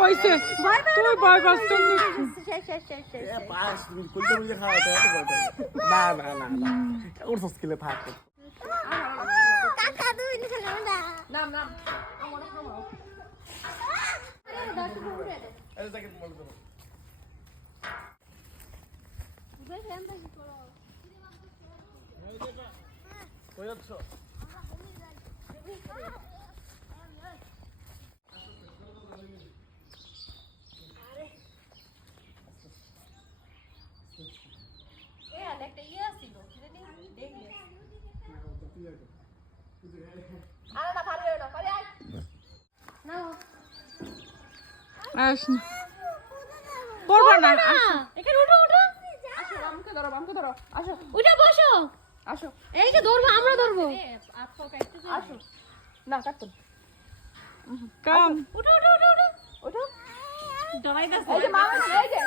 হইছে তুই ভয় পাস তো না না না না ওর স্কিলে থাক কাকা দুই নিছে না নাম নাম আমার নাম আরে দাস পুরো এই জায়গায় বল করো বুঝাই এন্ড কি করো কই যাচ্ছ এ একটা ইয়ে আছিল সেটা নিয়ে দেখি আরে না পারি না পারি আয় নাও আস করবা না এখানে উঠো উঠো আসো বামকে ধরো আসো উঠে বসো আসো এই যে ধরবো আমরা ধরবো আত্ম কাটতে আসো না কাটতো কাম উঠো উঠো উঠো উঠো ওঠো ডরাইতাছে এই যে মা এই যে